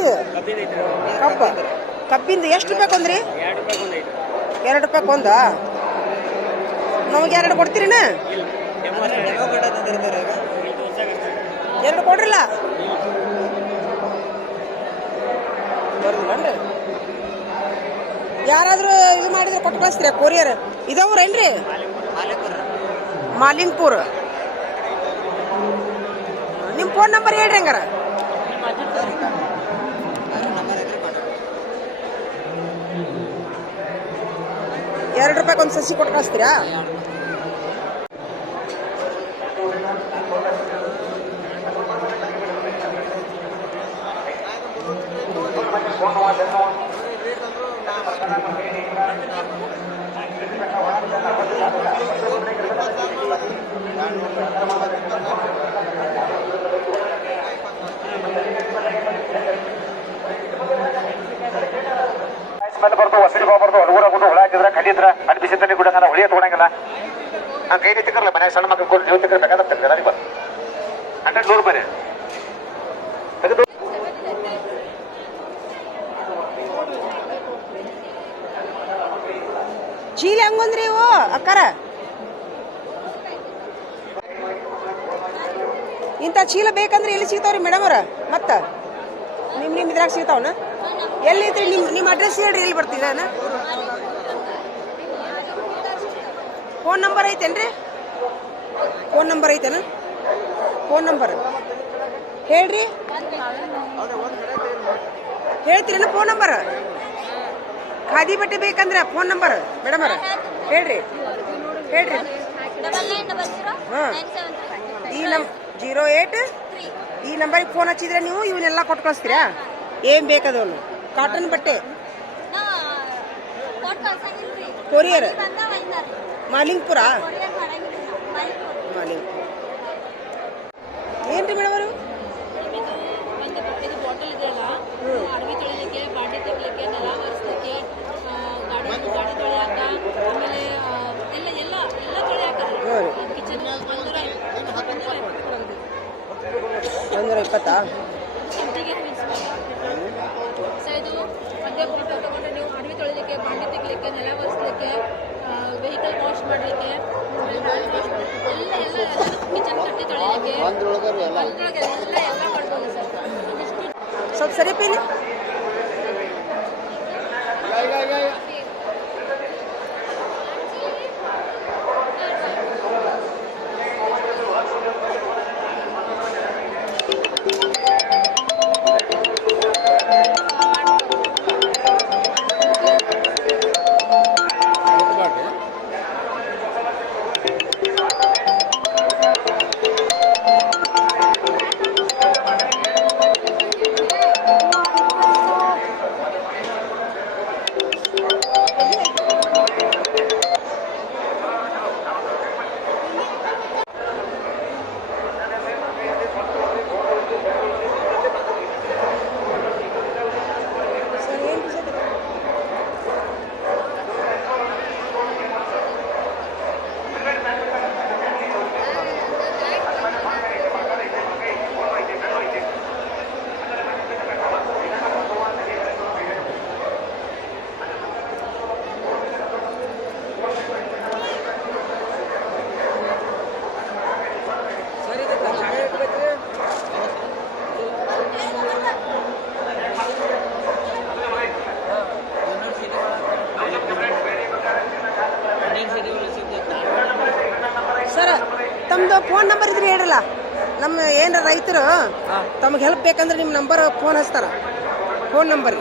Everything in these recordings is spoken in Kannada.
ಇದು ಕಬ್ಬ. ಕಬ್ಬಿಂದ ಎಷ್ಟು ರೂಪಾಯಿ ಕೊಂದ್ರಿ? ಎರಡು ರೂಪಾಯಿ ಕೊಂದ? ನಮಗೆ ಎರಡು ಕೊಡ್ತೀರಿನ? ಎರಡು ಕೊಡ್ರಲ್ಲ? ಯಾರಾದರೂ ಯಾರಾದ್ರೂ ಇದು ಮಾಡಿದ್ರೆ ಕೊಟ್ಟು ಕಳಿಸ್ತೀರ ಕೊರಿಯರ್? ಇದವ್ರೇನ್ರಿ ಮಾಲಿಂಗ್ಪುರ್ ನಿಮ್ಮ ಫೋನ್ ನಂಬರ್ ಹೇಳ್ರಿ ಹಂಗಾರ. ಎರಡು ರೂಪಾಯಿ ಒಂದು ಸಸಿ ಕೊಟ್ಟು ಕಳಿಸ್ತೀರಾ ಸ್ಮೆಲ್ ಬರ್ತಾವ ಹಸಿರು ಬಾವು ಬರ್ತಾವ ಹುಡುಗರ ಗುಡ್ಡು ಹುಳ ಹಾಕಿದ್ರ ಕಡಿದ್ರ ಅಲ್ಲಿ ಬಿಸಿ ತಣ್ಣಿ ಗುಡಂಗ ಹುಳಿಯ ತಗೊಳಂಗಿಲ್ಲ ಹಂಗ ಕೈ ತಿಕ್ಕರಲ್ಲ ಮನೆ ಸಣ್ಣ ಮಕ್ಕಳು ಕೂಡ ನೀವು ತಿಕ್ಕರ್ ಬೇಕಾದ ದಾರಿ ಬರ್ ಹಂಡ್ರೆಡ್ ನೂರು ರೂಪಾಯಿ ಚೀಲ ಹೆಂಗಂದ್ರಿ ಇವು, ಅಕ್ಕಾರ? ಇಂಥ ಚೀಲ ಬೇಕಂದ್ರೆ ಎಲ್ಲಿ ಸಿಗ್ತಾವ್ರಿ ಮೇಡಮ್ ಅವ್ರ? ಮತ್ತ? ನಿಮ್ ನಿಮ್ ಇದ್ರಾಗ ಸಿಗ್ತಾವನ? ಎಲ್ಲಿ ಐತ್ರಿ ನಿಮ್ ನಿಮ್ಮ ಅಡ್ರೆಸ್ ಹೇಳ್ರಿ, ಎಲ್ಲಿ ಬರ್ತೀರ ಫೋನ್ ನಂಬರ್ ಐತೇನ್ರಿ? ಫೋನ್ ನಂಬರ್ ಐತೇನ? ಫೋನ್ ನಂಬರ್ ಹೇಳ್ರಿ. ಹೇಳ್ತೀರೇನ ಫೋನ್ ನಂಬರ್ ಖಾದಿ ಬಟ್ಟೆ ಬೇಕಂದ್ರೆ ಫೋನ್ ನಂಬರ್ ಮೇಡಮ್ ಅವ್ರ. ಹೇಳ್ರಿ. ಹೇಳ್ರಿ. ಹಾ. ಈ ನಮ್ ಜೀರೋ ಏಟ್ ಈ ನಂಬರಿಗೆ ಫೋನ್ ಹಚ್ಚಿದ್ರೆ ನೀವು ಇವನ್ನೆಲ್ಲ ಕೊಟ್ಟು ಕಳಿಸ್ತೀರಾ ಏನ್ ಬೇಕದವನು? ಕಾಟನ್ ಬಟ್ಟೆ ನಾ ಕೊಟ್ಟು ಕಳ್ಸಂಗಿಲ್ರಿ ಕೊರಿಯರ್ ಬಂದ ಒಯ್ತಾರೆ ಮಾಲಿಂಗ್ಪುರ ಕೊರಿಯರ್ ಮಾಡಂಗಿಲ್ಲ ನಾವು ಮೈಸೂರು ಮಾಲಿಂಗ್ಪುರ ಏನ್ರಿ ಮೇಡಮ್ ಅವರು ಇದು ಒಂದು ಇದು ಬಾಟಲ್ ಇದೆಯಲ್ಲ ಅಡವಿ ತೊಳಿಲಿಕ್ಕೆ ಬಾಂಡೆ ತೆಗಿಲಿಕ್ಕೆ ನೆಲ ಒರೆಸ್ಲಿಕ್ಕೆ ಆ, ಗಾಡಿ ಗಾಡಿ ತೊಳೆಯಾಕ ಆಮೇಲೆ ಆ, ಎಲ್ಲ ಎಲ್ಲ ಎಲ್ಲ ತೊಳೆಯಾಕ ಹ್ಮ್. ಕಿಚನ್ ಒಂದೂರ ಒಂದೂರ ಕೊಡೋದು ಒಂದೂರ ಇಪ್ಪತ್ತಾ ಇಂಟಿಗೆ ಸೊ ಇದು ಬಾಟಲ್ ತಗೊಂಡ್ರೆ ನೀವು ಅಡವಿ ತೊಳಿಲಿಕ್ಕೆ ಬಾಂಡೆ ತೆಗಿಲಿಕ್ಕೆ ನೆಲ ಒರೆಸ್ಲಿಕ್ಕೆ ವೆಹಿಕಲ್ ವಾಶ್ ಮಾಡಲಿಕ್ಕೆ ಎಲ್ಲ ಎಲ್ಲ ಎಲ್ಲ ಕಿಚನ್ ಕಟ್ಟಿ ತೊಳಿಲಿಕ್ಕೆ ಅದ್ರೊಳಗೆ ಎಲ್ಲ ಎಲ್ಲ ಮಾಡ್ಬೋದು ಸರ್. ಸ್ವಲ್ಪ ಸರಿ ಪೀಲಿ ತಮ್ದು ಫೋನ್ ನಂಬರ್ ಇದ್ರೆ ಹೇಳ್ರಲ್ಲ. ನಮ್ಮ ಏನು ರೈತರು ತಮಗೆ ಹೆಲ್ಪ್ ಬೇಕಂದ್ರೆ ನಿಮ್ಮ ನಂಬರ್ ಫೋನ್ ಹಚ್ತಾರ. ಫೋನ್ ನಂಬರ್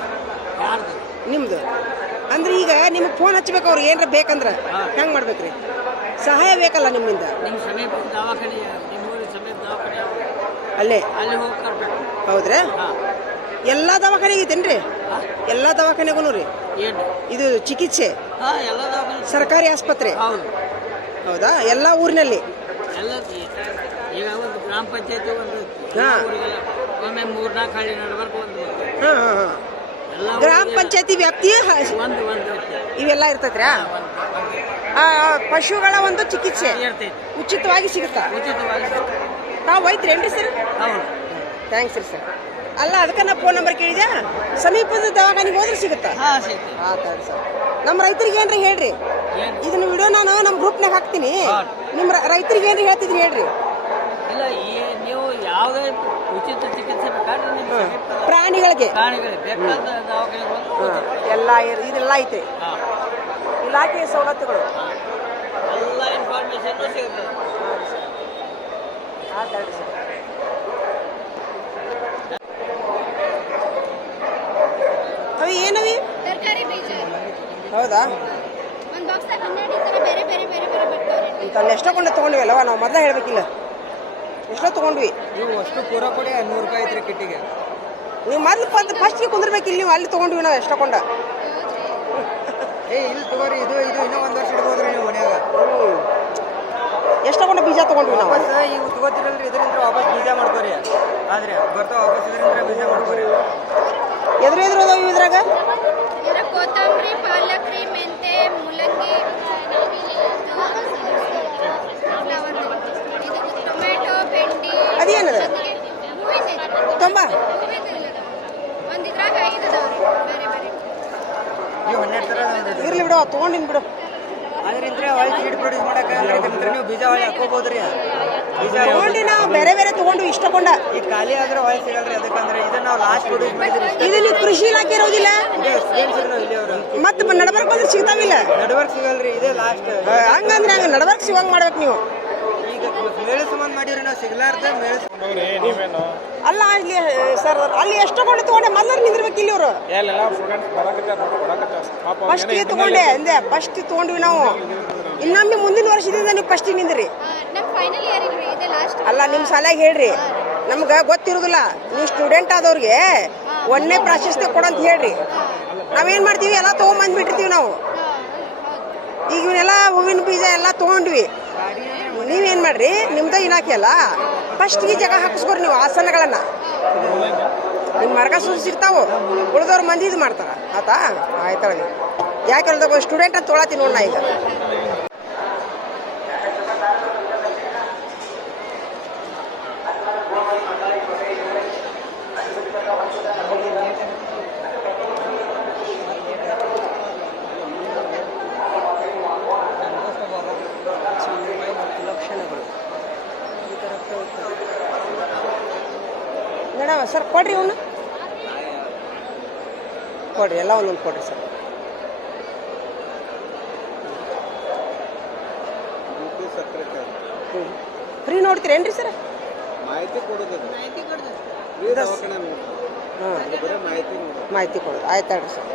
ನಿಮ್ದು. ಅಂದ್ರೆ ಈಗ ನಿಮ್ಗೆ ಫೋನ್ ಹಚ್ಬೇಕು ಅವ್ರು ಏನಾರ ಬೇಕಂದ್ರೆ ಹೆಂಗೆ ಮಾಡ್ಬೇಕ್ರಿ? ಸಹಾಯ ಬೇಕಲ್ಲ ನಿಮ್ಮಿಂದ? ದವಾಖಾನೆ ದವಾಖಾನೆ ಅಲ್ಲೇ. ಹೌದ್ರಾ? ಎಲ್ಲ ದವಾಖಾನೆಗೆ ಐತೇನ್ರಿ? ಎಲ್ಲ ದವಾಖಾನೆಗೂ ರೀ? ಇದು ಚಿಕಿತ್ಸೆ. ದವಾಖಾನೆ. ಸರ್ಕಾರಿ ಆಸ್ಪತ್ರೆ. ಹೌದಾ? ಎಲ್ಲ ಊರಿನಲ್ಲಿ. ಎಲ್ಲ ಈಗ. ಒಂದು ಗ್ರಾಮ ಪಂಚಾಯತಿ ಒಂದು ಹಾ. ಊರಿಗೆಲ್ಲ ಒಮ್ಮೆ ಮೂರ್ನಾಲ್ಕು ಹಳ್ಳಿ ನಡ್ಬರ್ಕು ಒಂದು ಹಾ ಹಾ ಹಾ. ಎಲ್ಲ ಗ್ರಾಮ ಪಂಚಾಯತಿ ವ್ಯಾಪ್ತಿ ಹ- ಒಂದು ಒಂದು ಇವೆಲ್ಲ ಇರ್ತೈತ್ರಾ ಆ, ಪಶುಗಳ ಒಂದು ಚಿಕಿತ್ಸೆ ಇರ್ತೈತೆ. ಉಚಿತವಾಗಿ ಸಿಗುತ್ತಾ? ಉಚಿತವಾಗಿ. ತಾವು ಒಯ್ತೀರಿ ಏನ್ರಿ ಸರ್? ಹೌದು. ಥ್ಯಾಂಕ್ಸ್ ರೀ ಸರ್. ಅಲ್ಲ ಅದಕ್ಕೆ ನಾ ಫೋನ್ ನಂಬರ್ ಕೇಳಿದ್ಯಾ? ಸಮೀಪದ ದವಾಖಾನಿಗೆ ಹೋದ್ರೆ ಸಿಗುತ್ತಾ? ಹಾಂ ಸರ್. ನಮ್ಮ ರೈತರಿಗೆ ಏನ್ರಿ ಹೇಳ್ರಿ? ಏನು ಇದನ್ನ ವಿಡಿಯೋ ನಾನು ನಮ್ಮ ಗ್ರೂಪ್ನಾಗ ಹಾಕ್ತೀನಿ. ಹಾ. ನಿಮ್ಮ ರೈತರಿಗೆ ಏನು ಹೇಳ್ತಿದ್ರಿ ಹೇಳ್ರಿ? ಇಲ್ಲ ಈ ನೀವು ಯಾವುದೇ ಉಚಿತ ಚಿಕಿತ್ಸೆ ಬೇಕಾದ್ರೆ ಪ್ರಾಣಿಗಳಿಗೆ? ಪ್ರಾಣಿಗಳಿಗೆ ಬೇಕಾದ ದವಾಖಾನೆಗೆ ಎಲ್ಲ ಇರ್- ಇದೆಲ್ಲ ಐತೆ. ಹಾಂ. ಇಲಾಖೆಯ ಸವಲತ್ತುಗಳು? ಎಲ್ಲ ಇನ್ಫಾರ್ಮೇಶನ್ ಸಿಗುತ್ತೆ. ಆತಾಡಿ ಸರ್. ಅವಿ ಏನವಿ? ತರಕಾರಿ ಬೀಜ. ಹೌದಾ? ತೊಗೊಂಡ್ವಿ ಅಲ್ಲಿ ಎಷ್ಟೋ ಕೊಂಡ ತೊಗೊಂಡ್ವಿಲ್ಲವ ನಾವು ಮೊದಲ ಹೇಳ್ಬೇಕಿಲ್ಲ. ಎಷ್ಟೋ ತೊಗೊಂಡ್ವಿ. ನೀವು ಅಷ್ಟು ಪೂರ ಕೊಡಿ ನೂರು ರೂಪಾಯಿ ಐತ್ರಿ ಕಿಟ್ಟಿಗೆ. ನೀವು ಮೊದಲು ಫಸ್ಟ್ ಫಸ್ಟ್ಗೆ ಕುಂದಿರ್ಬೇಕಿಲ್ಲ ನೀವು ಅಲ್ಲಿ ತೊಗೊಂಡ್ವಿ ನಾವು ಎಷ್ಟೋ ಕೊಂಡ. ಏ ಇಲ್ಲಿ ತಗೋರಿ ಇದು ಇದು ಇನ್ನೂ ಒಂದು ವರ್ಷ ಇಡ್ಬೋದ್ರಿ ನೀವು ಮನ್ಯಾಗ. ಎಷ್ಟೋ ಕೊಂಡ ಬೀಜ ತೊಗೊಂಡ್ವಿ ನಾವು. ವಾಪಸ್ ಈಗ ತಗೋತಿರಲ್ರಿ ಇದರಿಂದ ವಾಪಸ್ ಬೀಜ ಮಾಡ್ಕೋರಿ. ಆದ್ರೆ ಬರ್ತಾ ವಾಪಸ್ ಇದರಿಂದ ಬೀಜ ಮಾಡ್ಕೋರಿ. ಎದುರು ಎದುರು ಅದಾವ ಇದ್ರಾಗ? ಇದ್ರ ಕೊತ್ತಂಬರಿ ಪಾಲಕ್ ರೀ ಮೆಂತೆ ಮೂಲಂಗಿ ಫ್ಲವರ್ ಇದು ಟೊಮೆಟೊ ಬೆಂಡಿ ಅದೇನದ ತೊಂಬ ಒಂದಿದ್ರಾಗ ಐದು ಅದಾವ್ರಿ ಬೇರೆ ಬೇರೆ ನೀವು ಹನ್ನೆರಡು ಥರ ಅದಾವ್ರಿ ಇರ್ಲಿ ಬಿಡು ತಗೊಂಡಿನ್ ಬಿಡು ಅದರಿಂದ ಹೊಳ್ಳಿ ಸೀಡ್ ಪ್ರೊಡ್ಯೂಸ್ ಮಾಡಕ್ಕೆ ನೀವು ಬೀಜ ಹಾಕೋಬೋದ್ರಿ ಬೀಜ ತೊಗೊಂಡು ನಾವು ಬೇರೆ ಬೇರೆ ತೊಗೊಂಡು ಇಷ್ಟ ಕೊಂಡ ಈಗ ಖಾಲಿ ಆದ್ರೆ ಹೊಳ್ಳಿ ಸಿಗಲ್ರಿ ಅದಕ್ಕಂದ್ರೆ ಇದನ್ನ ನಾವು ಲಾಸ್ಟ್ ಪ್ರೊಡ್ಯೂಸ್ ಮಾಡಿದ್ರಿ ಇದು ನೀವು ಕೃಷಿ ಇಲಾಖೆ ಇರೋದಿಲ್ಲ. ಮತ್ತೆ ನಡಬರ್ಕ್ ಬಂದ್ರೆ ಸಿಗ್ತಾವಿಲ್ಲ. ನಡುವರ್ಕ್ ಸಿಗಲ್ರಿ ಇದೇ ಲಾಸ್ಟ್ ಹಂಗಂದ್ರೆ ಹಂಗ ನಡಬರ್ಕ್ ಸಿಗಂಗ್ ಮಾಡ್ಬೇಕು ನೀವು. ಈಗ ಮೇಳ ಸಂಬಂಧ ಮಾಡಿವ್ರಿ ನಾವು ಸಿಗ್ಲಾರ್ದ ಮೇಳ ಅಲ್ಲ ಇಲ್ಲಿ ಸರ್ ಅಲ್ಲಿ ಎಷ್ಟು ತಗೊಂಡೆ ತಗೊಂಡೆ ಮೊದಲು ನಿಂದಿರ್ಬೇಕು ಇಲ್ಲಿ ಅವರು ಫಸ್ಟ್ ತಗೊಂಡೆ ಅಂದೆ ಫಸ್ಟ್ ತಗೊಂಡ್ವಿ ನಾವು. ಇನ್ನೊಮ್ಮೆ ಮುಂದಿನ ವರ್ಷದಿಂದ ನೀವು ಫಸ್ಟ್ ನಿಂದ್ರಿ. ಅಲ್ಲ ನಿಮ್ಮ ಸಾಲಾಗಿ ಹೇಳ್ರಿ. ನಮ್ಗೆ ಗೊತ್ತಿರೋದಿಲ್ಲ. ನೀವು ಸ್ಟೂಡೆಂಟ್ ಆದವ್ರಿಗೆ ಒಂದನೇ ಪ್ರಾಶಸ್ತ್ಯ ಕೊಡಂತ ಹೇಳ್ರಿ. ನಾವೇನ್ ಮಾಡ್ತೀವಿ? ಎಲ್ಲ ತೊಗೊಂಬಂದ್ಬಿಟ್ಟಿರ್ತೀವಿ ನಾವು. ಈಗ ಇವನ್ನೆಲ್ಲ ಹೂವಿನ ಬೀಜ ಎಲ್ಲ ತೊಗೊಂಡ್ವಿ. ನೀವೇನ್ ಮಾಡ್ರಿ? ನಿಮ್ದ ಇಲಾಖೆ ಅಲ್ಲ? ಈ ಜಾಗ ಹಾಕಿಸ್ಕೊರಿ ನೀವು ಆಸನಗಳನ್ನು. ನಿಮ್ಮ ಮರ್ಗ ಸಿಗ್ತಾವು. ಉಳಿದವ್ರು ಮಂದಿ ಇದು ಮಾಡ್ತಾರೆ. ಆತಾ ಆಯ್ತಾಳ ನೀವು ಯಾಕೆ ಸ್ಟೂಡೆಂಟ್ ಅಂತ ತೊಳತೀನಿ ನೋಡೋಣ ಈಗ. ಸರ್ ಕೊಡ್ರಿ ಇವನು ಕೊಡ್ರಿ ಎಲ್ಲ ಒಂದೊಂದು ಕೊಡ್ರಿ ಸರ್. ಹ್ಞೂ ಫ್ರೀ ನೋಡ್ತೀರೇನ್ರಿ ಸರ್? ಮಾಹಿತಿ ಕೊಡೋದು. ಹಾಂ ಬರೀ ಮಾಹಿತಿ ನೋಡೋದು. ಮಾಹಿತಿ ಕೊಡೋದು. ಆಯ್ತಾ ಸರ್.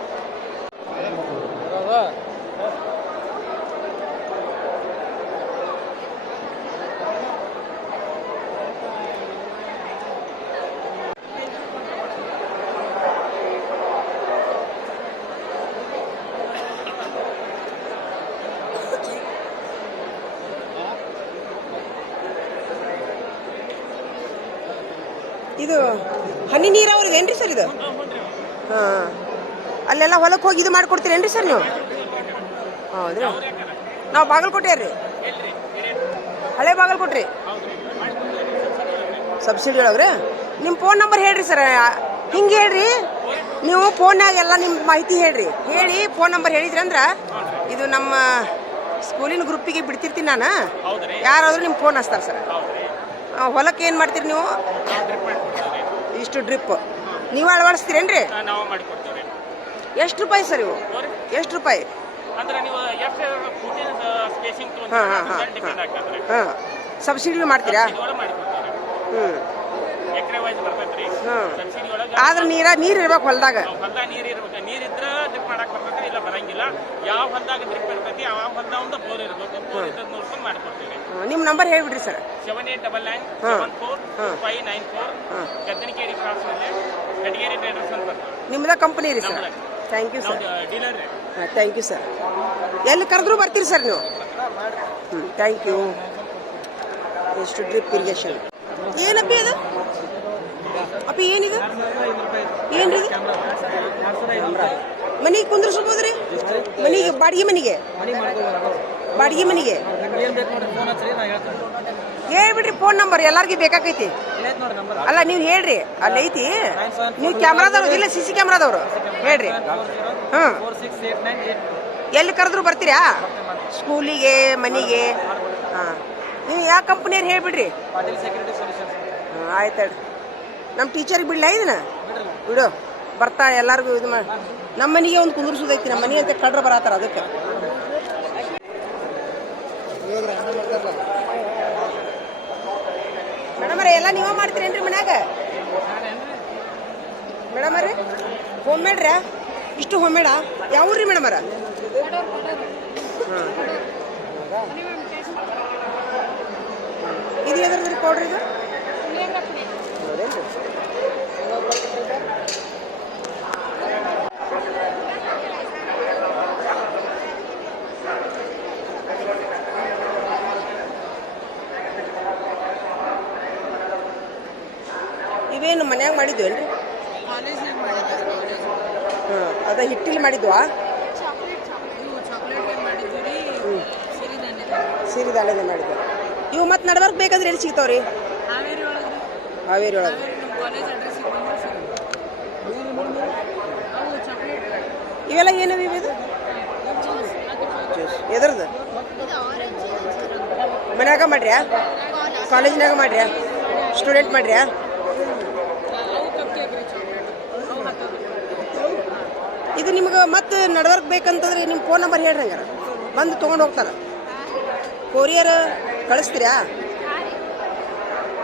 ಇದು ಹನಿ ನೀರಾವರಿ ಏನ್ರಿ ಸರ್ ಇದು? ಹಾಂ. ಅಲ್ಲೆಲ್ಲ ಹೊಲಕ್ಕೆ ಹೋಗಿ ಇದು ಮಾಡ್ಕೊಡ್ತೀರೇನ್ರಿ ಸರ್ ನೀವು? ಹೌದ್ರಿ. ನಾವು ಬಾಗಲಕೋಟೆ ರೀ. ಹಳೆ ಬಾಗಲಕೋಟ್ರಿ. ಸಬ್ಸಿಡಿ ಒಳಗ್ರಿ. ನಿಮ್ಮ ಫೋನ್ ನಂಬರ್ ಹೇಳ್ರಿ ಸರ್. ಹಿಂಗೆ ಹೇಳ್ರಿ. ನೀವು ಫೋನ್ಯಾಗ ಎಲ್ಲ ನಿಮ್ಮ ಮಾಹಿತಿ ಹೇಳ್ರಿ. ಹೇಳಿ ಫೋನ್ ನಂಬರ್ ಹೇಳಿದ್ರಿ ಅಂದ್ರೆ ಇದು ನಮ್ಮ ಸ್ಕೂಲಿನ ಗ್ರೂಪಿಗೆ ಬಿಡ್ತಿರ್ತೀನಿ ನಾನು. ಯಾರಾದರೂ ನಿಮ್ಮ ಫೋನ್ ಹಚ್ತಾರೆ ಸರ್. ಹೊಲಕ್ಕೆ ಏನು ಮಾಡ್ತೀರಿ ನೀವು? ಇಷ್ಟು ಡ್ರಿಪ್ ನೀವು ಅಳವಡಿಸ್ತೀರೇನ್ರಿ? ನಾವು ಮಾಡಿಕೊಡ್ತೇವೆ. ಎಷ್ಟು ರೂಪಾಯಿ ಸರ್ ಇವು? ಎಷ್ಟು ರೂಪಾಯಿ? ಅಂದ್ರೆ ನೀವು ಎಷ್ಟು ಫುಟಿನ ಸ್ಪೇಸಿಂಗ್ ಹಾಂ ಹಾಂ ಹಾಂ ಡಿಪೆಂಡ್ ಆಗ್ತದೆ ಹಾಂ. ಸಬ್ಸಿಡಿ ಮಾಡ್ತೀರಾ ಹ್ಞೂ ಎಕರೆ ವೈಸ್ ಬರ್ತೈತ್ರಿ. ಸಬ್ಸಿಡಿ ಒಳಗೆ ಆದ್ರೆ ನೀರ ನೀರು ಇರ್ಬೇಕು ಹೊಲದಾಗ. ಹೊಲ್ದಾಗ ನೀರು ಇರ್ಬೇಕು. ನೀರ್ ಇದ್ರೆ ಡ್ರಿಪ್ ಮಾಡಕ್ ಬರ್ತೈತಿ ಇಲ್ಲ ಬರಂಗಿಲ್ಲ. ಯಾವ ಹೊಲದಾಗ ಡ್ರಿಪ್ ಇರ್ತೈತಿ ಯಾವ ಒಂದು ಬೋರ್ ಇರ್ಬೇಕು. ಬೋರ್ ಇದ್ದದ್ದು ನೋಡ್ಕೊಂಡು ಮಾಡಿಕೊಡ್ತೇವೆ. ನಿಮ್ಮ number ಹೇಳ್ಬಿಡ್ರಿ sir. Seven eight double nine. Seven four. Five nine four. Gaddanakeri ಕ್ರಾಸ್ನಲ್ಲಿ Gadigeri traders ಅಂತ ನಿಮ್ದ ಕಂಪನಿ ರೀ sir? Thank you sir dealer ರೀ. ಥ್ಯಾಂಕ್ ಯು ಸರ್ ಎಲ್ಲಿ ಕರೆದ್ರು ಬರ್ತೀರಿ ಸರ್ ನೀವು? ಹ್ಞೂ ಥ್ಯಾಂಕ್ ಯು ಎಷ್ಟು ಡ್ರಿಪ್ ಇರಿಗೇಷನ್ ಏನಪ್ಪ ಇದು ಅಪ್ಪಿ ಏನಿದು? ಏನ್ರಿ ರೀ ಮನೆಗೆ ಕುಂದ್ರಿಸ್ಬೋದ್ರಿ? ಮನೆಗೆ ಬಾಡಿಗೆ ಮನೆಗೆ? ಬಾಡಿಗೆ ಮನೆಗೆ? ಹೇಳ್ಬಿಡ್ರಿ ಫೋನ್ ನಂಬರ್ ಎಲ್ಲಾರ್ಗಿ ಬೇಕಾಕೈತಿ. ಅಲ್ಲ, ನೀವು ಹೇಳ್ರಿ, ಅಲ್ಲಿ ಐತಿ. ನೀವು ಕ್ಯಾಮ್ರಾದವ್ರು ಇಲ್ಲ ಸಿ ಸಿ ಕ್ಯಾಮ್ರಾದವ್ರು ಹೇಳ್ರಿ. ಎಲ್ಲಿ ಕರೆದ್ರು ಬರ್ತೀರಾ? ಸ್ಕೂಲಿಗೆ, ಮನೆಗೆ? ನೀವು ಯಾವ ಕಂಪ್ನಿಯವ್ರು ಹೇಳ್ಬಿಡ್ರಿ? ಆಯ್ತು ಹೇಳ್ರಿ. ನಮ್ಮ ಟೀಚರ್ಗೆ ಬಿಡ್ಲ ಇದನ್ನ? ಬಿಡು. ಬರ್ತಾ ಎಲ್ಲಾರ್ಗು ಇದು ಮಾಡಿ ನಮ್ಮ ಮನೆಗೆ ಒಂದು ಕುಂದ್ರಸುದೈತಿ ನಮ್ಮ ಮನೆ ಅಂತ ಕಡ್ರ ಬರತ್ತಾರ ಅದಕ್ಕೆ. ಮೇಡಮ್ ಎಲ್ಲ ನೀವೇ ಮಾಡ್ತೀರೇನ್ರಿ ಮನ್ಯಾಗ? ಮೇಡಮ್ ರೀ ಹೋಮ್ ಮೇಡ್ರ ಇಷ್ಟು ಹೋಮ್ ಮೇಡಾ ಯಾವ್ರಿ ಮೇಡಮ್ ಅರ ಇದು ಎದ್ರದ್ರಿ ಕೊಡ್ರಿ ಇದು? ಮಾಡಿದ್ವು ಏನ್ರಿ ಹಾಂ ಅದ ಹಿಟ್ಟಿಲಿ ಮಾಡಿದ್ವಾ? ಸಿರಿ ಮಾಡಿದ್ವಿ? ಇವು ಮತ್ತೆ ನಡ್ಬರ್ಕ್ ಬೇಕಾದ್ರೆ ಎಲ್ಲಿ ಸಿಗ್ತಾವ್ರಿ? ಹಾವೇರಿ ಒಳಗೆ. ಇವೆಲ್ಲ ಏನವ ಇದು? ಎದ್ರದ್ದು? ಮನ್ಯಾಗ ಮಾಡ್ರ್ಯಾ? ಕಾಲೇಜ್ನಾಗ ಮಾಡ್ರ್ಯಾ? ಸ್ಟೂಡೆಂಟ್ ಮಾಡ್ರ್ಯಾ? ಇದು ನಿಮ್ಗೆ ಮತ್ತೆ ನಡವರ್ಕ್ ಬೇಕಂತಂದ್ರೆ ನಿಮ್ಮ ಫೋನ್ ನಂಬರ್ ಹೇಳ್ರಿ ಹಂಗಾರ. ಬಂದು ತೊಗೊಂಡು ಹೋಗ್ತಾರ. ಕೊರಿಯರ್ ಕಳಿಸ್ತೀರಾ?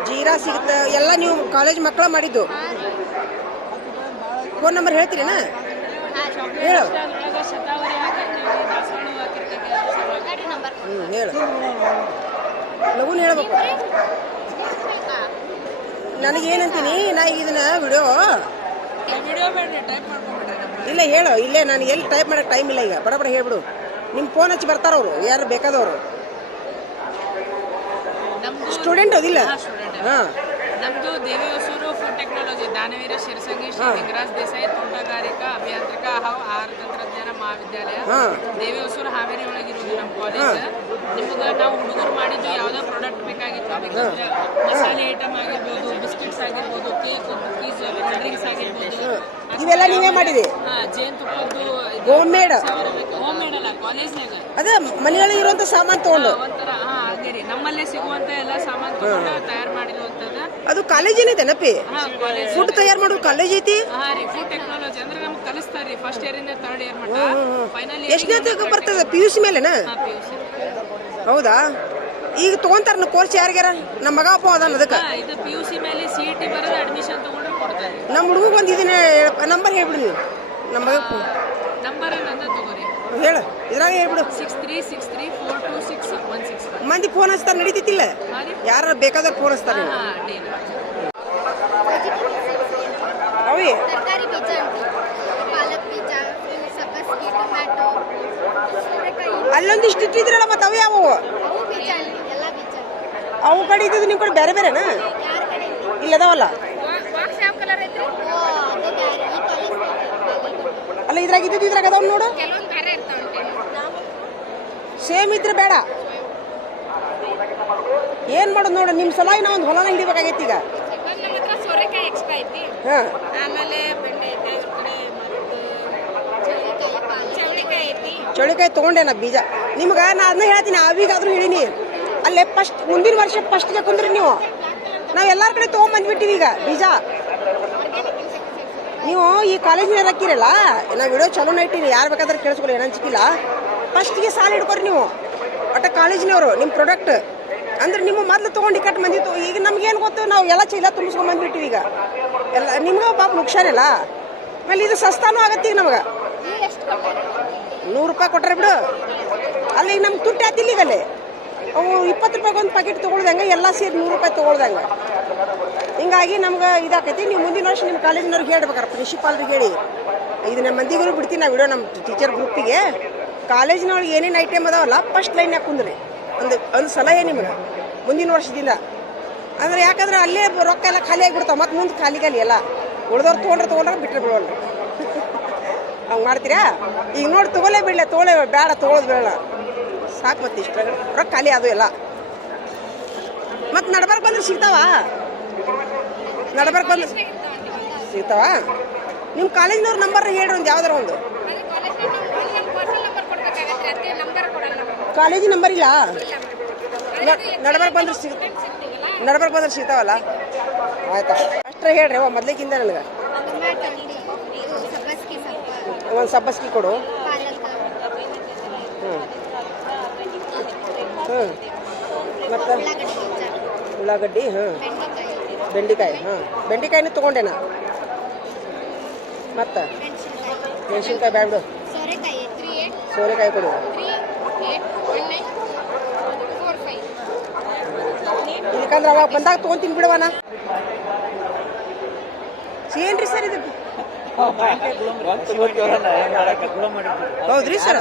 ಜೀರಾ ಸಿಗುತ್ತೆ. ಎಲ್ಲ ನೀವು ಕಾಲೇಜ್ ಮಕ್ಕಳ ಮಾಡಿದ್ದು. ಫೋನ್ ನಂಬರ್ ಹೇಳ್ತೀರೇನ? ಹೇಳು. ಹೇಳು. ಲಗುನ್ ಹೇಳ್ಬೇಕು. ನನಗೇನಂತೀನಿ, ನಾ ಇದನ್ನ ವಿಡಿಯೋ ಇಲ್ಲ ಹೇಳು. ಇಲ್ಲೇ ನಾನು ಎಲ್ಲಿ ಟೈಪ್ ಮಾಡಕ್ಕೆ ಟೈಮ್ ಇಲ್ಲ ಈಗ. ಬಡ ಬಡ ಹೇಳ್ಬಿಡು. ನಿಮ್ಮ ಫೋನ್ ಹಚ್ಚಿ ಬರ್ತಾರವರು ಯಾರು ಬೇಕಾದವರು. ಸ್ಟೂಡೆಂಟ್ ಅದಿಲ್ಲ ಹಾಂ. ನಮ್ದು ದೇವಿ ಹೊಸೂರು ಫುಡ್ ಟೆಕ್ನಾಲಜಿ ದಾನವೀರ ಶಿರಸಂಗಿ ಶ್ರೀ ಲಿಂಗರಾಜ್ ದೇಸಾಯಿ ತೋಟಗಾರಿಕಾ ಅಭಿಯಾಂತ್ರಿಕ ಹಾಗೂ ಆಹಾರ ತಂತ್ರಜ್ಞಾನ ಮಹಾವಿದ್ಯಾಲಯ. ದೇವಿ ಹೊಸೂರು ಹಾವೇರಿ ಒಳಗಿರೋದು ನಮ್ಮ ಕಾಲೇಜ್ ನಿಮ್ಗೆ ನಾವು ಹುಡುಗರು ಮಾಡಿದ್ದು ಯಾವುದೋ ಪ್ರಾಡಕ್ಟ್ ಬೇಕಾಗಿತ್ತು. ಮಸಾಲೆ ಐಟಮ್ ಆಗಿರ್ಬೋದು ಬಿಸ್ಕೆಟ್ಸ್ ಆಗಿರ್ಬೋದು ಕೇಕ್ ಕುಕೀಸ್ ಡ್ರಿಂಕ್ಸ್ ಆಗಿರ್ಬೋದು. ಇವೆಲ್ಲ ನೀವೇ ಮಾಡಿದೆ ಜೇನುತುಪ್ಪದ್ದು ಹೋಮ್ ಮೇಡ್ ಹೋಮ್ ಮೇಡ್ ಅಲ್ಲ ಕಾಲೇಜ್ನಾಗ ಅದೇ ಮನೆಯೊಳಗೆ ಇರುವಂತ ಸಾಮಾನು ತಗೊಂಡು. ಒಂಥರ ಹಾ ನಮ್ಮಲ್ಲೇ ಸಿಗುವಂತ ಎಲ್ಲ ಸಾಮಾನು ತಗೊಂಡು ತಯಾರು ಅದು ಕಾಲೇಜಿನ ಏನಿದೆ ನಪ್ಪಿ ಫುಡ್ ತಯಾರು ಮಾಡೋದು ಕಾಲೇಜ್ ಐತಿ? ಎಷ್ಟನೇ ಬರ್ತದೆ? ಪಿ ಯು ಸಿ ಮೇಲೆನಾ? ಹೌದಾ? ಈಗ ತಗೊಂತಾರ ಕೋರ್ಸ್ ಯಾರಿಗಾರ ನಮ್ಮ ಮಗ ಅಪ್ಪ ಅದಾನ ಅದಕ್ಕೆ. ನಮ್ಮ ಹುಡುಗ ಒಂದು ಇದನ್ನ ನಂಬರ್ ಹೇಳ್ಬಿಡಿ ನೀವು ನಮ್ಮ ಮಗ ನಂಬರ್ ಹೇಳು. ಇದ್ರಾಗ ಹೇಳ್ಬಿಡು. Six three six three four two six one six ಮಂದಿ ಫೋನ್ ಹಚ್ತಾರೆ ನಡೀತಿಲ್ಲ ಯಾರು ಬೇಕಾದ್ರೆ ಫೋನ್ ಹಚ್ತಾರೆ ಅವಿ. ತರಕಾರಿ ಬೀಜ ಅಂತೀವಿ ಪಾಲಕ್ ಬೀಜ ಸಬ್ಬಸ್ಗಿ ಟೊಮ್ಯಾಟೊ ಅಲ್ಲೊಂದಿಷ್ಟು ಇಟ್ಟಿದ್ರಲ್ಲ ಮತ್ತೆ ಅವು ಯಾವ ಅವು ಕಡೆ ಇದ್ದಿದ್ದು ನಿಮ್ಮ ಕಡೆ ಬೇರೆ ಬೇರೆನಾ? ಇಲ್ಲದಾವಲ್ಲ? ಬಾಕ್ಸ್ ಯಾವ ಕಲರ್ ಐತ್ರಿ? ಓ ಅದೇ ಬ್ಯಾರೆ ಅಲ್ಲ ಇದ್ರಾಗ ಇದ್ದಿದ್ದು ಇದ್ರಾಗ ಅದಾವ ನೋಡು. ಸೇಮ್ ಇದ್ರೆ ಬೇಡ. ಏನ್ ಮಾಡೋದು ನೋಡು ನಿಮ್ಮ ಸಲುವಾಗಿ ನಾವು ಒಂದು ಹೊಲನ ಹಿಡಿಬೇಕಾಗೈತಿ ಈಗ. ಹಾಂ. ಚೌಳಿಕಾಯಿ ತೊಗೊಂಡೆ ನಾ ಬೀಜ? ನಿಮ್ಗೆ ನಾ ಅದನ್ನ ಹೇಳ್ತೀನಿ ಅವಿಗಾದ್ರೂ ಹೇಳಿನಿ ಅಲ್ಲೇ ಫಸ್ಟ್ ಮುಂದಿನ ವರ್ಷ ಫಸ್ಟ್ಗೆ ಕುಂದ್ರಿ ನೀವು. ನಾವು ಎಲ್ಲಾರ ಕಡೆ ತೊಗೊಂಬಂದ್ಬಿಟ್ಟಿವಿ ಈಗ ಬೀಜ. ನೀವು ಈ ಕಾಲೇಜಿನ ಹಾಕಿರಲ್ಲ ನಾ ವಿಡಿಯೋ ಚಲೋನ ಇಟ್ಟಿನಿ ಯಾರು ಬೇಕಾದ್ರೆ ಕೇಳಿಸ್ಕೊಳ್ಳಿ ಏನೋ ಸಿಕ್ಕಿಲ್ಲ ಫಸ್ಟ್ಗೆ ಸಾಲ ಹಿಡ್ಕೊರಿ ನೀವು. ಒಟ್ಟ ಕಾಲೇಜಿನವರು ನಿಮ್ಮ ಪ್ರಾಡಕ್ಟ್ ಅಂದ್ರೆ ನಿಮ್ಮ ಮೊದಲು ತೊಗೊಂಡು ಕಟ್ ಬಂದಿತ್ತು ಈಗ ನಮ್ಗೇನು ಗೊತ್ತು, ನಾವು ಎಲ್ಲ ಚೀಲ ತುಂಬಿಸ್ಕೊಂಡ್ ಬಂದ್ಬಿಟ್ಟಿವಿ ಈಗ. ಎಲ್ಲ, ನಿಮ್ಗೆ ಪಾಪ ನುಕ್ಸಾನಿಲ್ಲ? ಆಮೇಲೆ ಇದು ಸಸ್ತಾನೂ ಆಗತ್ತೆ ನಮಗೆ. ಕೊಟ್ಟಾರೆ ನೂರು ರೂಪಾಯಿ ಕೊಟ್ರೆ ಬಿಡು. ಅಲ್ಲಿ ಈಗ ನಮ್ಗೆ ತುಟ್ಟಿ ಆತಿಲ್ಲ ಈಗ ಅಲ್ಲಿ ಅವು ಇಪ್ಪತ್ತು ರೂಪಾಯಿಗೆ ಒಂದು ಪ್ಯಾಕೆಟ್ ತೊಗೊಳ್ದಂಗೆ, ಎಲ್ಲ ಸೇರಿ ನೂರು ರೂಪಾಯಿ ತೊಗೊಳ್ದಂಗೆ. ಹಿಂಗಾಗಿ ನಮ್ಗೆ ಇದಾಕೈತಿ. ನೀವು ಮುಂದಿನ ವರ್ಷ ನಿಮ್ಮ ಕಾಲೇಜಿನವ್ರಿಗೆ ಹೇಳ್ಬೇಕಾರೆ, ಪ್ರಿನ್ಸಿಪಾಲ್ರಿಗೆ ಹೇಳಿ. ಇದು ನಮ್ಮ ಮಂದಿಗೂ ಬಿಡ್ತೀನಿ, ನಾವು ವಿಡಿಯೋ ನಮ್ಮ ಟೀಚರ್ ಗ್ರೂಪಿಗೆ ಕಾಲೇಜಿನೊಳಗೆ ಏನೇನು ಐಟಮ್ ಅದಾವಲ್ಲ ಫಸ್ಟ್ ಲೈನ್ಯಾಗ ಕುಂದ್ರಿ. ಒಂದು ಒಂದು ಸಲಹೆ ನಿಮಗೆ, ಮುಂದಿನ ವರ್ಷದಿಂದ. ಅಂದ್ರೆ ಯಾಕಂದ್ರೆ ಅಲ್ಲೇ ರೊಕ್ಕ ಎಲ್ಲ ಖಾಲಿ ಆಗಿಬಿಡ್ತಾವ, ಮತ್ತೆ ಮುಂದೆ ಖಾಲಿ ಖಾಲಿ ಎಲ್ಲ. ಉಳ್ದವ್ರು ತೊಗೊಂಡ್ರೆ ತೊಗೊಂಡ್ರೆ ಬಿಟ್ಟರೆ ಬಿಡೋಲ್ಲ. ಹಂಗೆ ಮಾಡ್ತೀರಾ? ಈಗ ನೋಡಿ ತೊಗೊಲೇ ಬಿಡಲೆ ತೊಗೊಳೇ ಬೇಡ ತೊಗೊಳೋದು ಬೇಡ. ಸಾಕು ಮತ್ತೆ ಇಷ್ಟ. ರೊಕ್ಕ ಖಾಲಿ ಅದು ಎಲ್ಲ. ಮತ್ತೆ ನಡ್ಬಾರ್ಕ ಬಂದ್ರೆ ಸಿಗ್ತಾವ? ನಡ್ಬಾರ್ಕ ಬಂದ್ರೆ ಸಿಗ್ತಾವ? ನಿಮ್ಮ ಕಾಲೇಜ್ನವ್ರ ನಂಬರ್ ಹೇಳ್ರಿ ಒಂದು ಯಾವ್ದಾರ ಒಂದು ಅದೇ ಕಾಲೇಜ್ ಅಲ್ಲಿ ಪರ್ಸನಲ್ ನಂಬರ್ ಕೊಡ್ಬೇಕಾಗತ್ತೆ ಅದಕ್ಕೆ ನಂಬರ್ ಕೊಡಲ್ಲ ನಾವು ಕಾಲೇಜಿ ನಂಬರ್ ಇಲ್ಲ? ನಡ್ಬರ್ಕ್ ಬಂದ್ರೆ ಸಿಗ್ ನಡ್ಬರ್ಕ್ ಬಂದ್ರೆ ಸಿಗ್ತಾವಲ್ಲ? ಆಯ್ತಾ? ಅಷ್ಟ್ರ ಹೇಳ್ರಿ ಅವ ಮೊದ್ಲಿಗಿಂದ ನನಗೆ. ಒಂದು ಸಬ್ಬಸ್ಗಿ ಕೊಡು. ಹ್ಞೂ ಹ್ಞೂ ಮತ್ತು? ಉಳ್ಳಾಗಡ್ಡಿ ಹ್ಞೂ ಹಾಂ ಬೆಂಡೆಕಾಯಿ ಹಾಂ ಬೆಂಡೆಕಾಯಿನೂ ತೊಗೊಂಡೇನ? ಮತ್ತು? ಮೆಣಸಿನಕಾಯಿ. ಬ್ಯಾಂಡು ಸೋರೆಕಾಯಿ ಕೊಡು three eight one nine four five ಇದಕ್ಕಂದ್ರೆ ಅವಾಗ ಬಂದಾಗ ತೊಗೊಂತೀನಿ ಬಿಡವನ ಏನ್ರಿ ಸರ್ ಇದು? ಹೌದ್ರಿ ಸರ್?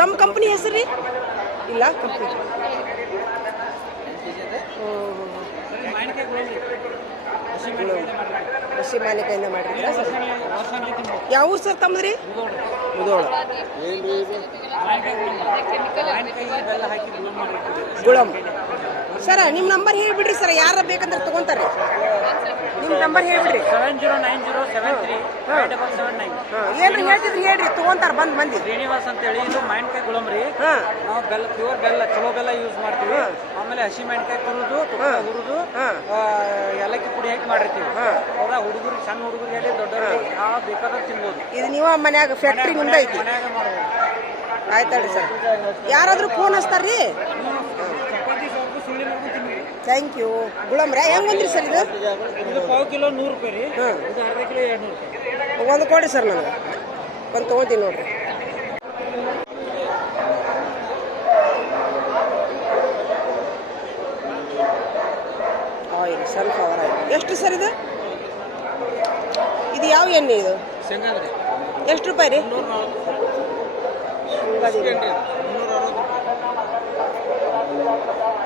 ತಮ್ಮ ಕಂಪ್ನಿ ಹೆಸರು ರೀ? ಇಲ್ಲ ಕಂಪ್ನಿ ಹಸಿ ಮಾಲಿಕೆಯಿಂದ ಮಾಡಿದ್ರ ಸರ್? ಯಾವ ಸರ್ ತಮ್ಮದ್ರಿ ಮುದೋಳ. ಗುಳಂ. ಸರ ನಿಮ್ಮ ನಂಬರ್ ಹೇಳ್ಬಿಡ್ರಿ ಸರ್ ಯಾರ ಬೇಕಂದ್ರೆ ತಗೊಂತಾರೆ. ನಿಮ್ಮ number ಹೇಳ್ಬಿಡ್ರಿ. Seven zero nine zero seven three five double seven nine. ಏನ್ರಿ ಹೇಳ್ತಿದ್ರಿ ಹೇಳ್ರಿ ತಗೊಂತಾರ ಬಂದ್ ಬಂದಿ. ಶ್ರೀನಿವಾಸ್ ಅಂತೇಳಿ ಇದು ಮಾವಿನಕಾಯಿ ಗುಳಂಬ್ರಿ ನಾವು ಬೆಲ್ಲ ಪ್ಯೂರ್ ಬೆಲ್ಲ ಚಲೋ ಬೆಲ್ಲ ಯೂಸ್ ಮಾಡ್ತೀವಿ. ಆಮೇಲೆ ಹಸಿ ಮೆಣಕಾಯಿ ತುರಿದು ತುಪ್ಪ ಹುರಿದು. ಏಲಕ್ಕಿ ಪುಡಿ ಹಾಕಿ ಮಾಡಿರ್ತೀವಿ. ಹಾಂ. ಹೌದಾ ಸಣ್ಣ ಸಣ್ಣ ಹೇಳಿ ದೊಡ್ಡವ್ರಿಗೆ ಯಾವ ಬೇಕಾದ್ರೆ ತಿನ್ಬೋದು. ಇದು ನೀವು ಮನ್ಯಾಗ ಫ್ಯಾಕ್ಟ್ರಿ ಮುಂದೆ ಐತಿ ಮನ್ಯಾಗ ಮಾಡ್ಬೋದು. ಆಯ್ತಾಳ್ರಿ ಸರ್. ಯಾರಾದ್ರೂ ಫೋನ್ ಹಚ್ತಾರ್ರಿ ಚಪಾತಿ ಸಾಕು ಸುಳ್ಳಿ ಮಾಡ್ಕೊಂಡು ತಿನ್ಬೋದು ಥ್ಯಾಂಕ್ ಯು ಗುಳಮ್ರ ಹೆಂಗ್ ಬಂದ್ರಿ ಸರ್ ಇದು? ಇದು ಪಾವು ಕಿಲೋ ನೂರು ರೂಪಾಯಿ ರೀ. ಹಾಂ. ಇದು ಅರ್ಧ ಕಿಲೋ ಎರಡು ನೂರು ರೂಪಾಯಿ. ಒಂದು ಕೊಡಿ ಸರ್ ನನಗೆ. ಒಂದು ತೊಗೊತೀನಿ ನೋಡ್ರಿ. Oil sunflower oil. ಎಷ್ಟು ಸರ್ ಇದು? ಇದು ಯಾವ ಎಣ್ಣೆ ಇದು? ಎಷ್ಟು ರೂಪಾಯಿ ರೀ? ಶೇಂಗಾದ ಎಣ್ಣೆ.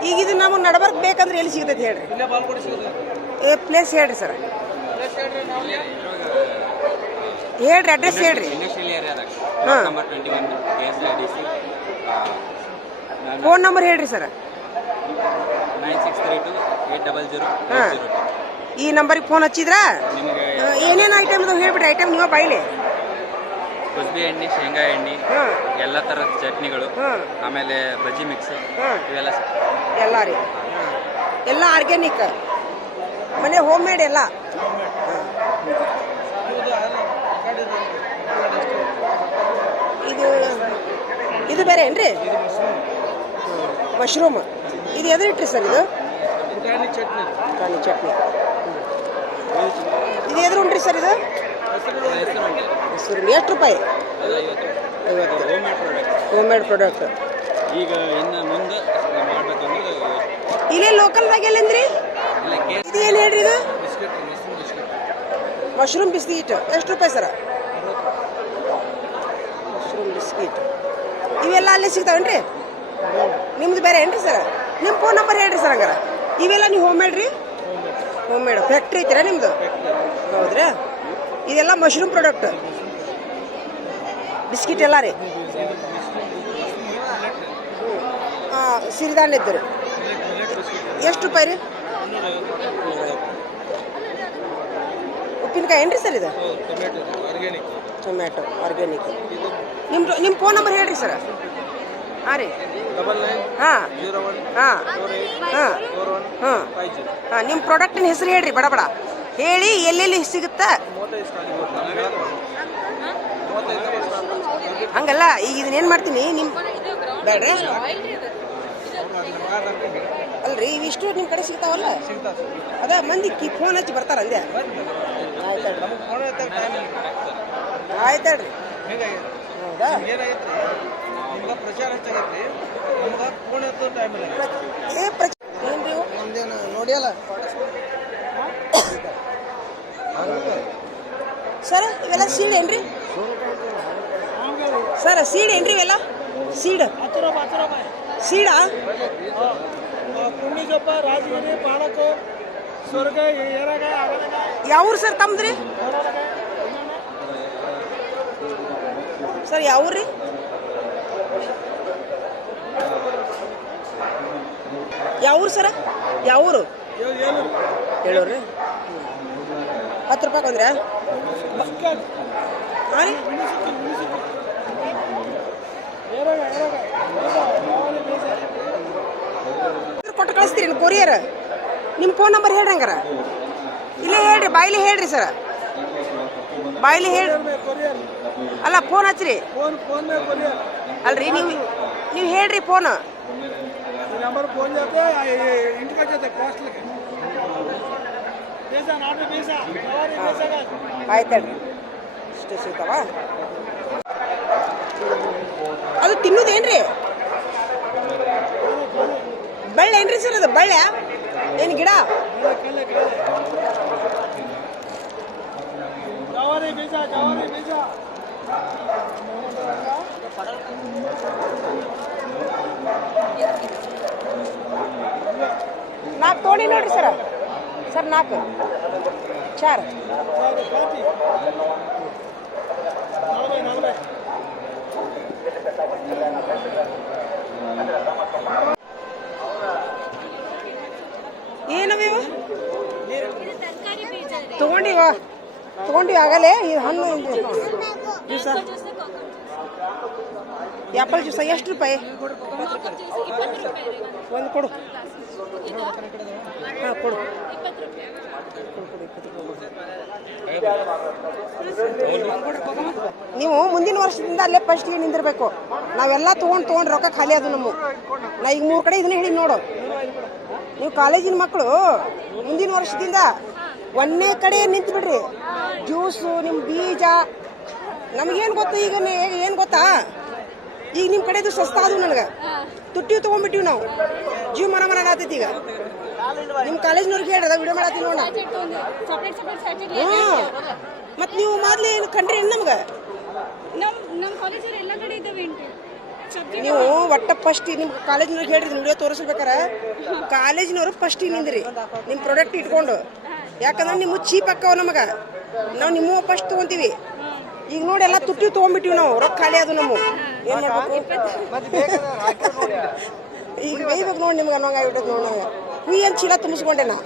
ಈಗ ಇದು ನಮಗೆ ನಡಬರ್ಕ್ ಬೇಕಂದ್ರೆ ಎಲ್ಲಿ ಸಿಗ್ತೈತೆ ಹೇಳ್ರಿ? ಏ ಪ್ಲೇಸ್ ಹೇಳ್ರಿ ಸರ್. ಹೇಳ್ರಿ ಅಡ್ರೆಸ್ ಹೇಳ್ರಿ. ಹಾಂ. ಫೋನ್ ನಂಬರ್ ಹೇಳ್ರಿ ಸರ್. ಹಾಂ. ಈ ನಂಬರಿಗೆ ಫೋನ್ ಹಚ್ಚಿದ್ರಾ? ಏನೇನು ಐಟಮ್ ಇದಾವೆ ಹೇಳ್ಬಿಡ್ರಿ ಐಟಮ್ ನೀವು ಬೈಲಿ ಕುಸ್ಬಿ ಎಣ್ಣೆ ಶೇಂಗಾ ಎಣ್ಣೆ ಹಾಂ. ಎಲ್ಲ ಥರದ ಚಟ್ನಿಗಳು ಹಾಂ. ಆಮೇಲೆ ಬಜ್ಜಿ ಮಿಕ್ಸ್ ಹಾಂ. ಇವೆಲ್ಲ. ಎಲ್ಲ ರೀ. ಎಲ್ಲ ಆರ್ಗ್ಯಾನಿಕ್ ಮನೆ ಹೋಮ್ ಮೇಡ್ ಎಲ್ಲ. ಇದು ಇದು ಬೇರೆ ಏನ್ರಿ? ಮಶ್ರೂಮ್ ಇದು ಎದುರು ಇಟ್ರಿ ಸರ್ ಇದು? ಚಟ್ನಿ. ಚಟ್ನಿ. ಇದು ಎದುರು ಉಂಟ್ರಿ ಸರ್ ಇದು? ಹೆಸರು ಎಷ್ಟು ರೂಪಾಯಿ ಐವತ್ತು ಹೋಮ್ ಮೇಡ್ ಪ್ರಾಡಕ್ಟ್ ಈಗ ಇನ್ನು ಮುಂದೆ ಇಲ್ಲೇ ಲೋಕಲ್ದಾಗ ಎಲ್ಲಂದ್ರಿ? ಇದು ಏನು ಹೇಳ್ರಿ ಇದು? ಮಶ್ರೂಮ್ ಬಿಸ್ಕಿಟ್ ಎಷ್ಟು ರೂಪಾಯಿ ಸರ? ಮಶ್ರೂಮ್ ಬಿಸ್ಕಿಟ್ ಇವೆಲ್ಲ ಅಲ್ಲೇ ಸಿಗ್ತಾವೇನ್ರಿ? ನಿಮ್ದು ಬೇರೆ ಏನ್ರಿ ಸರ್? ನಿಮ್ಮ ಫೋನ್ ನಂಬರ್ ಹೇಳ್ರಿ ಸರ್ ಹಂಗಾರ. ಇವೆಲ್ಲ ನೀವು ಹೋಮ್ ಮೇಡ್ ರೀ? ಹೋಮ್ ಮೇಡ್ ಫ್ಯಾಕ್ಟ್ರಿ ಐತಿರಾ ನಿಮ್ದು? ಹೌದ್ರಾ? ಇದೆಲ್ಲ ಮಶ್ರೂಮ್ ಪ್ರಾಡಕ್ಟ್ ಬಿಸ್ಕಿಟ್ ಎಲ್ಲ ರೀ. ಹಾಂ ಸಿರಿಧಾನ್ಯದ್ದು ರೀ. ಎಷ್ಟು ರೂಪಾಯಿ ರೀ? ಉಪ್ಪಿನಕಾಯಿ ಏನ್ರಿ ಸರ್ ಇದು? ಟೊಮ್ಯಾಟೊ ಆರ್ಗ್ಯಾನಿಕ್ ನಿಮ್ಮ ನಿಮ್ಮ ಫೋನ್ ನಂಬರ್ ಹೇಳ್ರಿ ಸರ್. ಹಾಂ ರೀ. ಹಾಂ. ಹಾಂ. ಹಾಂ. ಹಾಂ. ನಿಮ್ಮ ಪ್ರಾಡಕ್ಟಿನ ಹೆಸರು ಹೇಳ್ರಿ, ಬಡ ಬಡ. ಹೇಳಿ ಎಲ್ಲೆಲ್ಲಿ ಸಿಗುತ್ತಾ? ಹಂಗಲ್ಲ, ಈಗ ಇದನ್ನ ಏನು ಮಾಡ್ತೀನಿ? ನಿಮ್ಮ ಬೇಡ್ರಿ ಅಲ್ರಿ ಇವಿಷ್ಟು ನಿಮ್ಮ ಕಡೆ ಸಿಗ್ತಾವಲ್ಲ? ಅದ, ಮಂದಿ ಕಿ ಫೋನ್ ಹಚ್ಚಿ ಬರ್ತಾರ ಅಂದೆ ಆಯ್ತಾಡ್ರಿ ಹೌದಾ? ನಿಮ್ಗೆ ಪ್ರಚಾರ ಹೆಚ್ಚಾಗೈತಿ ನಮ್ಗೆ ಫೋನ್ ಎತ್ತೋ ಟೈಮ್ ಇಲ್ಲ ಏ ಪ್ರಚ ಏನ್ರಿ ಇವು? ನಮ್ದೇನು ನೋಡಿಯಲ್ಲ ಸರ್ ಇವೆಲ್ಲ ಸೀಡ್ ಏನ್ರಿ? ಸರ್ ಸೀಡ್ ಏನ್ರಿ ಇವೆಲ್ಲ? ಸೀಡ್ ಸೀಡಾ ಕುಣಿಗಪ್ಪ ರಾಜಗಿರಿ ಪಾಲಕ ಸ್ವರ್ಗ ಯಾವ್ರು ಸರ್ ತಮ್ದ್ರಿ? ಸರ್ ಯಾವ್ರಿ ಯಾವ ಊರು ಸರ? ಯಾವ ಊರು? ಹೇಳೋರಿ ಹತ್ತು ರೂಪಾಯಿ ಕೊಂದ್ರೆ ಕೊಟ್ಟು ಕಳಿಸ್ತೀರಿ ಕೊರಿಯರ್ ನಿಮ್ಮ ಫೋನ್ ನಂಬರ್ ಹೇಳ್ರಿ ಹಂಗಾರ ಇಲ್ಲೇ ಹೇಳ್ರಿ ಬಾಯಿಲಿ ಹೇಳ್ರಿ ಸರ್ ಬಾಯಿಲಿ ಹೇಳಿ ಅಲ್ಲ ಫೋನ್ ಹಚ್ಚಿರಿ ಅಲ್ರಿ ನೀವು ನೀವು ಹೇಳ್ರಿ ಫೋನ್ ಆಯ್ತಣ್ಣ ಇಷ್ಟು ಸಿಗ್ತಾವ? ಅದು ತಿನ್ನೋದೇನ್ರಿ ಬಳ್ಳೆ ಏನ್ರಿ ಸರ್ ಅದು? ಬಳ್ಳೆ? ಏನು ಗಿಡ? ನಾಲ್ಕು ತೋಣಿ ನೋಡ್ರಿ ಸರ್. ಸರ್ ನಾಲ್ಕು ಚಾರ್ ಏನವಿವ ತಗೊಂಡಿವ? ತಗೊಂಡಿವಿ ಆಗಲೇ? ಈ ಹಣ್ಣು ಜ್ಯೂಸ ಆ್ಯಪಲ್ ಜ್ಯೂಸ ಎಷ್ಟು ರೂಪಾಯಿ? ಒಂದು ಕೊಡು. ಹಾ, ಕೊಡು. ನೀವು ಮುಂದಿನ ವರ್ಷದಿಂದ ಅಲ್ಲೇ ಫಸ್ಟ್ಗೆ ನಿಂದಿರಬೇಕು. ನಾವೆಲ್ಲ ತೊಗೊಂಡು ತೊಗೊಂಡು ರೊಕ್ಕ ಖಾಲಿ ಅದು ನಮ್ಮ. ನಾ ಈಗ ಮೂರು ಕಡೆ ಇದನ್ನ ಹೇಳಿ ನೋಡು. ನೀವು ಕಾಲೇಜಿನ ಮಕ್ಕಳು, ಮುಂದಿನ ವರ್ಷದಿಂದ ಒಂದೇ ಕಡೆ ನಿಂತು ಬಿಡ್ರಿ. ಜ್ಯೂಸು ನಿಮ್ಮ ಬೀಜ. ನಮಗೇನು ಗೊತ್ತು ಈಗ ಏನು ಗೊತ್ತಾ? ಈಗ ನಿಮ್ಮ ಕಡೆದು ಸ್ವಸ್ಥ ಅದು ನನಗೆ. ತುಟ್ಟಿ ತೊಗೊಂಡ್ಬಿಟ್ಟಿವಿ ನಾವು. ಜೀವ ಮರ ಮರ ಆಗತೈತಿ ಈಗ. ನಿಮ್ಮ ಕಾಲೇಜ್ನವ್ರಿಗೆ ಹೇಳ್ರದ ವಿಡಿಯೋ ಮಾಡತ್ತೀನಿ ನೋಡ ಹ್ಞೂ ಮತ್ತು ನೀವು ಮೊದ್ಲು ಏನು ಕಂಡ್ರಿ ಏನು ನಮ್ಗೆ? ನೀವು ಒಟ್ಟ ಫಸ್ಟ್ ನಿಮ್ಮ ಕಾಲೇಜ್ನವ್ರಿಗೆ ಹೇಳ್ರಿ ವಿಡಿಯೋ ತೋರಿಸ್ಬೇಕಾರ. ಕಾಲೇಜ್ನವ್ರು ಫಸ್ಟ್ ನಿಂದ್ರಿ ನಿಮ್ಮ ಪ್ರಾಡಕ್ಟ್ ಇಟ್ಕೊಂಡು. ಯಾಕಂದ್ರೆ ನಿಮ್ಮ ಚೀಪ್ ಅಕ್ಕವ ನಮಗ. ನಾವು ನಿಮ್ಮ ಫಸ್ಟ್ ತೊಗೊಂತೀವಿ. ಈಗ ನೋಡಿ ಎಲ್ಲ ತುಟ್ಟಿ ತೊಗೊಂಡ್ಬಿಟ್ಟಿವಿ ನಾವು ರೊಕ್ಕ ಖಾಲಿ ಅದು ನಮ್ಮ ಏನ್ ಮಾಡ್ಬೇಕು? ಈಗ ಬೇಯ್ಬೇಕು ನೋಡಿ ನಿಮ್ಗೆ ಅನ್ನೋಂಗ ಆಗ್ಬಿಟ್ಟದ ನೋಡಿ ನನಗೆ. ಹೂ ಏನು ಚೀಲ ತುಂಬಿಸ್ಕೊಂಡೆ ನಾ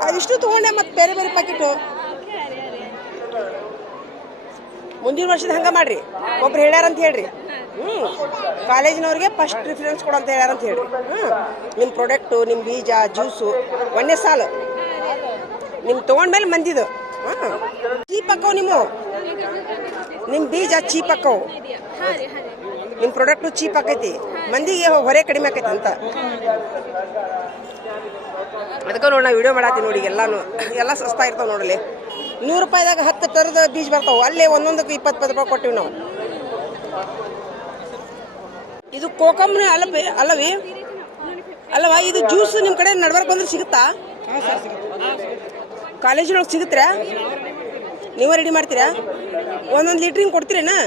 ಅದಿಷ್ಟು ತೊಗೊಂಡೆ ಮತ್ತೆ ಬೇರೆ ಬೇರೆ ಪ್ಯಾಕೆಟು ಮುಂದಿನ ವರ್ಷದ ಹಂಗ ಮಾಡ್ರಿ. ಒಬ್ರು ಹೇಳ್ಯಾರಂತ ಹೇಳ್ರಿ. ಹ್ಮ್. ಕಾಲೇಜಿನವ್ರಿಗೆ ಫಸ್ಟ್ ಪ್ರಿಫರೆನ್ಸ್ ಕೊಡಂತ ಅಂತ ಹೇಳ್ಯಾರ ಅಂತ ಹೇಳ್ರಿ. ಹ್ಮ್. ನಿಮ್ಮ ಪ್ರಾಡಕ್ಟು ನಿಮ್ಮ ಬೀಜ ಜ್ಯೂಸು ಒಂದೇ ಸಾಲು. ನಿಮ್ ತೊಗೊಂಡ್ಮೇಲೆ ಮಂದಿದು. ಹ್ಮ್ ಚೀಪ್ ಅಕ್ಕವು ನಿಮ್ಮ. ನಿಮ್ಮ ಬೀಜ ಚೀಪ್ ಅಕ್ಕವು ನಿಮ್ ರೀ. ನಿಮ್ಮ ಪ್ರಾಡಕ್ಟು ಚೀಪ್ ಆಕೈತಿ ಮಂದಿಗೆ ಹೊರೆ ಕಡಿಮೆ ಆಕೈತಿ ಅಂತ. ಅದಕ್ಕೆ ನೋಡಿ ನಾ ವಿಡಿಯೋ ಮಾಡಾತಿ ನೋಡಿ ಎಲ್ಲಾನು. ಎಲ್ಲ ಸಸ್ತಾ ಇರ್ತಾವ ನೋಡಲಿ ನೂರು ರೂಪಾಯಿದಾಗ ಹತ್ತು ಥರದ ಬೀಜ ಬರ್ತಾವ. ಅಲ್ಲೇ ಒಂದೊಂದಕ್ಕೆ ಇಪ್ಪತ್ತು ಪತ್ತು ರೂಪಾಯಿ ಕೊಟ್ಟಿವಿ ನಾವು. ಇದು ಕೋಕಮ್ನ ಅಲ್ಲವೇ ಅಲ್ಲವಿ? ಅಲ್ಲವ ಇದು ಜ್ಯೂಸ್ ನಿಮ್ಮ ಕಡೆ ನಡ್ಬರ್ಕ್ ಬಂದ್ರೆ ಸಿಗುತ್ತಾ? ಕಾಲೇಜಿನೊಳಗೆ ಸಿಗುತ್ತಾ ನೀವೇ ರೆಡಿ ಮಾಡ್ತೀರಾ? ಒಂದೊಂದು ಲೀಟ್ರ್ ಹಿಂಗೆ ಕೊಡ್ತೀರೇನಾ?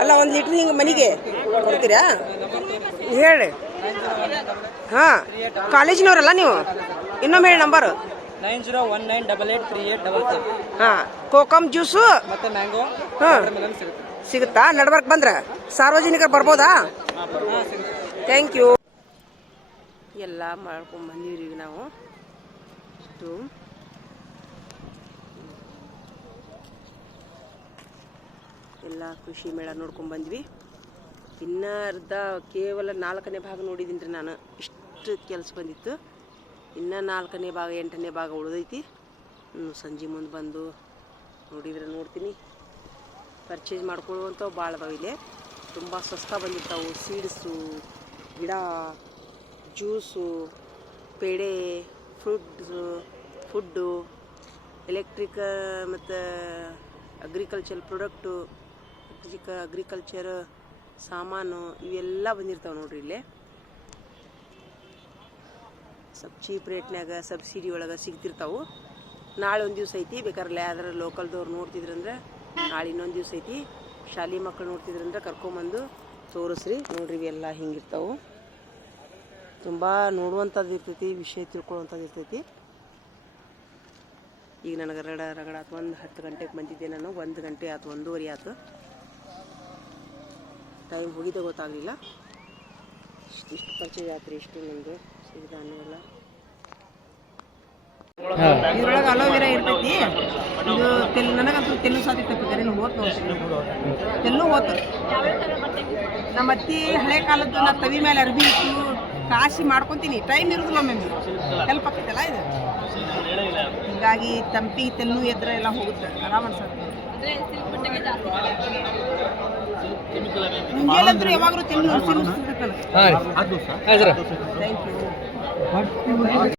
ಅಲ್ಲ ಒಂದು ಲೀಟ್ರ್ ಹಿಂಗೆ ಮನೆಗೆ ಕೊಡ್ತೀರಾ? ಹೇಳಿ. ಹಾಂ ಕಾಲೇಜಿನವರಲ್ಲ ನೀವು? ಇನ್ನೊಮ್ಮೆ ಹೇಳಿ number. Nine zero one nine double eight three eight double three ಹಾಂ ಕೋಕಮ್ ಜ್ಯೂಸು. ಮತ್ತೆ ಮ್ಯಾಂಗೋ ಹಾಂ ಸಿಗುತ್ತಾ? ನಡ್ಬರ್ಕ್ ಬಂದ್ರೆ. ಸಾರ್ವಜನಿಕರು ಬರ್ಬೋದಾ? ಥ್ಯಾಂಕ್ ಯು ಎಲ್ಲ ಮಾಡ್ಕೊಂಡು ಬಂದೀವಿ ಈಗ ನಾವು. ಇಷ್ಟು. ಎಲ್ಲ ಕೃಷಿ ಮೇಳ ನೋಡ್ಕೊಂಡು ಬಂದ್ವಿ. ಇನ್ನ ಅರ್ಧ ಕೇವಲ ನಾಲ್ಕನೇ ಭಾಗ ನೋಡಿದ್ದೀನಿ ರೀ ನಾನು. ಇಷ್ಟು ಕೆಲಸ ಬಂದಿತ್ತು. ಇನ್ನು ನಾಲ್ಕನೇ ಭಾಗ, ಎಂಟನೇ ಭಾಗ ಉಳಿದೈತಿ. ಸಂಜೆ ಮುಂದೆ ಬಂದು ನೋಡಿದ್ರೆ ನೋಡ್ತೀನಿ. ಪರ್ಚೇಸ್ ಮಾಡ್ಕೊಳ್ಳುವಂಥವು ಭಾಳ ಬಾವಿಲೆ ತುಂಬ ಸಸ್ತಾ ಬಂದಿರ್ತಾವೆ. ಸೀಡ್ಸು ಗಿಡ ಜ್ಯೂಸು ಪೇಡೆ ಫ್ರೂಟ್ಸು ಫುಡ್ಡು ಎಲೆಕ್ಟ್ರಿಕ ಮತ್ತು ಅಗ್ರಿಕಲ್ಚರ್ ಪ್ರಾಡಕ್ಟು ಅಗ್ರಿಕ ಅಗ್ರಿಕಲ್ಚರ್ ಸಾಮಾನು ಇವೆಲ್ಲ ಬಂದಿರ್ತಾವೆ ನೋಡ್ರಿ ಇಲ್ಲೇ. ಸ್ವಲ್ಪ ಚೀಪ್ ರೇಟ್ನಾಗ ಸಬ್ಸಿಡಿ ಒಳಗೆ ಸಿಗ್ತಿರ್ತಾವೆ. ನಾಳೆ ಒಂದು ದಿವಸ ಐತಿ ಬೇಕಾದ್ರೆ ಯಾವ್ದಾರ ಲೋಕಲ್ದವ್ರು ನೋಡ್ತಿದ್ರಂದ್ರೆ ನಾಳೆ ಇನ್ನೊಂದು ದಿವಸ ಐತಿ. ಶಾಲೆ ಮಕ್ಕಳು ನೋಡ್ತಿದ್ರಂದ್ರೆ ಕರ್ಕೊಂಬಂದು ತೋರಿಸ್ರಿ. ನೋಡ್ರಿ ಇವೆಲ್ಲ ಹಿಂಗಿರ್ತಾವೆ. ತುಂಬ ನೋಡುವಂಥದ್ದು ಇರ್ತೈತಿ, ವಿಷಯ ತಿಳ್ಕೊಳ್ಳುವಂಥದ್ದು ಇರ್ತೈತಿ. ಈಗ ನನಗೆ ರಗಡ ರಗಡ ಆತು, ಒಂದು ಹತ್ತು ಗಂಟೆಗೆ ಬಂದಿದ್ದೆ ನಾನು, ಒಂದು ಗಂಟೆ ಆತು, ಒಂದೂವರೆ ಆತು. ಟೈಮ್ ಹೋಗಿದ್ದೆ ಗೊತ್ತಾಗಲಿಲ್ಲ. ಇಷ್ಟು ಇಷ್ಟು ಪಂಚಜಾತ್ರೆ ಇಷ್ಟು ನಮ್ಮದು ಸಿರಿಧಾನ್ಯ ಎಲ್ಲ ಇದ್ರೊಳಗೆ ಅಲೋವೆರಾ ಇರ್ತೈತಿ ಇದು ತೆಲ್ ನನಗಂತೂ ತೆಲ್ಲು ಸಾಧ್ಯ ತಪ್ಪಿದ್ದಾರೆ ನೀವು ಹೋತ ತೆಲ್ಲು ಹೋತ ನಮ್ಮ ಅತ್ತಿ ಹಳೆ ಕಾಲದ್ದು ನಾ ತವಿ ಮೇಲೆ ಅರ್ಬಿ ಇಟ್ಟು ಕಾಶಿ ಮಾಡ್ಕೊತೀನಿ. ಟೈಮ್ ಇರೋದಿಲ್ಲ ಮ್ಯಾಮ್ ಹೆಲ್ಪ್ ಆಗ್ತೈತಲ್ಲ ಇದು? ಹೀಗಾಗಿ ತಂಪಿ ತೆಲ್ಲು ಎದ್ರ ಎಲ್ಲ ಹೋಗುತ್ತೆ. ಆರಾಮ ಅನ್ಸುತ್ತೆ. ಮುಂಜಾನೆ ಯಾವಾಗಲೂ ತೆಲ್ಲು ನುಸಿ ನುಸಿ ಥ್ಯಾಂಕ್ ಯು